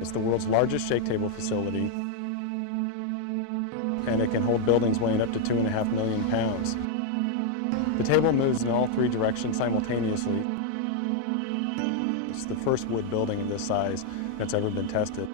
It's the world's largest shake table facility, and it can hold buildings weighing up to 2.5 million pounds. The table moves in all 3 directions simultaneously. It's the first wood building of this size that's ever been tested.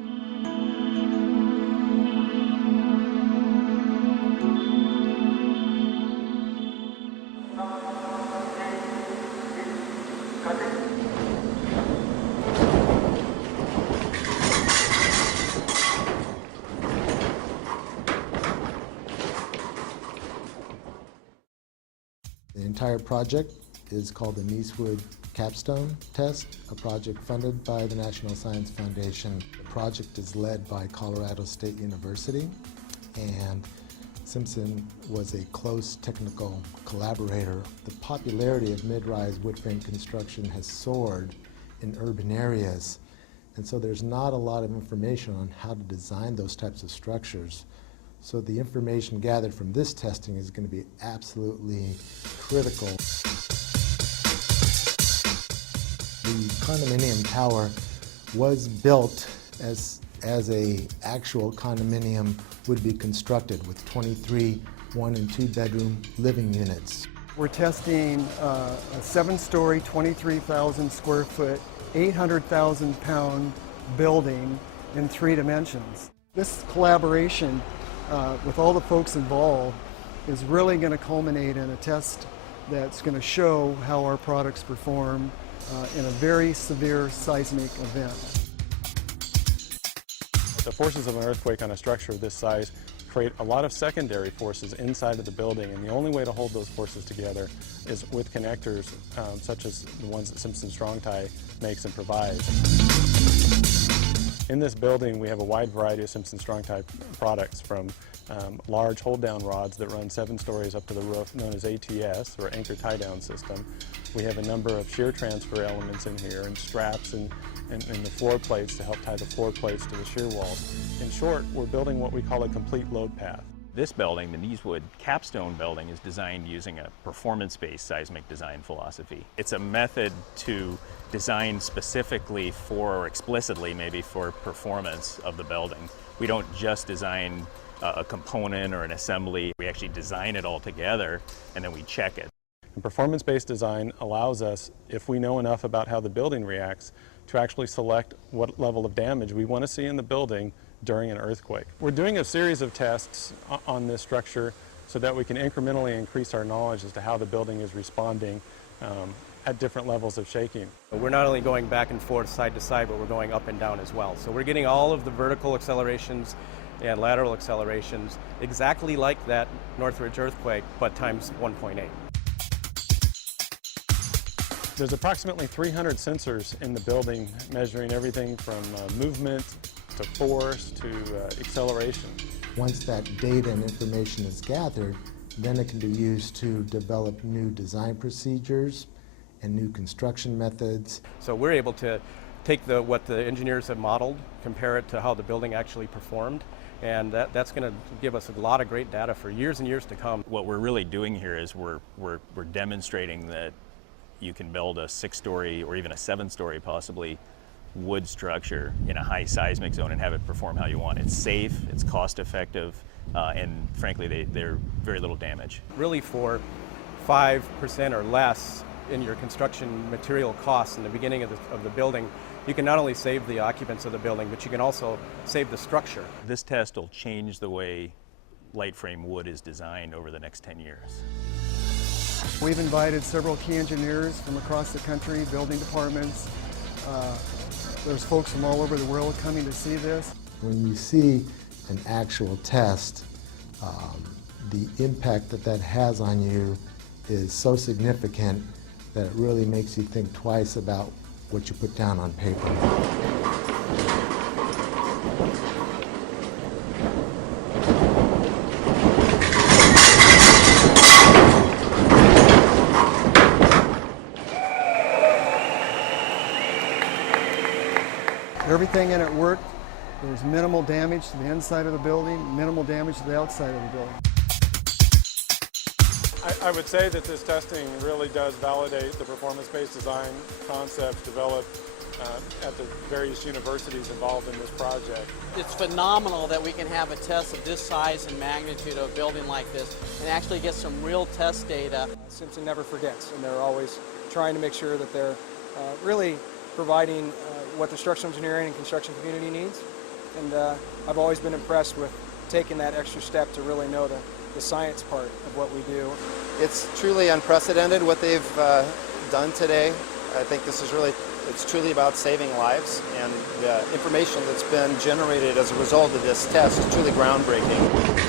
The entire project is called the Niecewood Capstone Test, a project funded by the National Science Foundation. The project is led by Colorado State University, and Simpson was a close technical collaborator. The popularity of mid-rise wood frame construction has soared in urban areas, and so there's not a lot of information on how to design those types of structures. So the information gathered from this testing is going to be absolutely critical. The condominium tower was built as a actual condominium would be constructed with 23 1- and 2-bedroom living units. We're testing a 7-story, 23,000 square foot, 800,000 pound building in 3 dimensions. This collaboration with all the folks involved is really going to culminate in a test that's going to show how our products perform in a very severe seismic event. The forces of an earthquake on a structure of this size create a lot of secondary forces inside of the building, and the only way to hold those forces together is with connectors such as the ones that Simpson Strong Tie makes and provides. In this building, we have a wide variety of Simpson Strong Tie products, from large hold-down rods that run 7 stories up to the roof, known as ATS, or Anchor Tie-Down System. We have a number of shear transfer elements in here, and straps and the floor plates to help tie the floor plates to the shear walls. In short, we're building what we call a complete load path. This building, the Niecewood Capstone building, is designed using a performance-based seismic design philosophy. It's a method to design specifically for, or explicitly maybe, for performance of the building. We don't just design a component or an assembly. We actually design it all together and then we check it. And performance-based design allows us, if we know enough about how the building reacts, to actually select what level of damage we want to see in the building during an earthquake. We're doing a series of tests on this structure so that we can incrementally increase our knowledge as to how the building is responding at different levels of shaking. We're not only going back and forth, side to side, but we're going up and down as well. So we're getting all of the vertical accelerations and lateral accelerations exactly like that Northridge earthquake, but times 1.8. There's approximately 300 sensors in the building, measuring everything from movement to force to acceleration. Once that data and information is gathered, then it can be used to develop new design procedures and new construction methods. So we're able to take what the engineers have modeled, compare it to how the building actually performed, and that's going to give us a lot of great data for years and years to come. What we're really doing here is we're demonstrating that you can build a 6-story or even a 7-story possibly wood structure in a high seismic zone and have it perform how you want. It's safe, it's cost effective, and frankly they're very little damage. Really, for 5% or less in your construction material costs in the beginning of the building, you can not only save the occupants of the building, but you can also save the structure. This test will change the way light frame wood is designed over the next 10 years. We've invited several key engineers from across the country, building departments. There's folks from all over the world coming to see this. When you see an actual test, the impact that has on you is so significant that it really makes you think twice about what you put down on paper. Everything in it worked. There was minimal damage to the inside of the building, minimal damage to the outside of the building. I would say that this testing really does validate the performance-based design concepts developed at the various universities involved in this project. It's phenomenal that we can have a test of this size and magnitude of a building like this and actually get some real test data. Simpson never forgets, and they're always trying to make sure that they're really providing what the structural engineering and construction community needs. And I've always been impressed with taking that extra step to really know the science part of what we do. It's truly unprecedented what they've done today. I think this is it's truly about saving lives, and the information that's been generated as a result of this test is truly groundbreaking.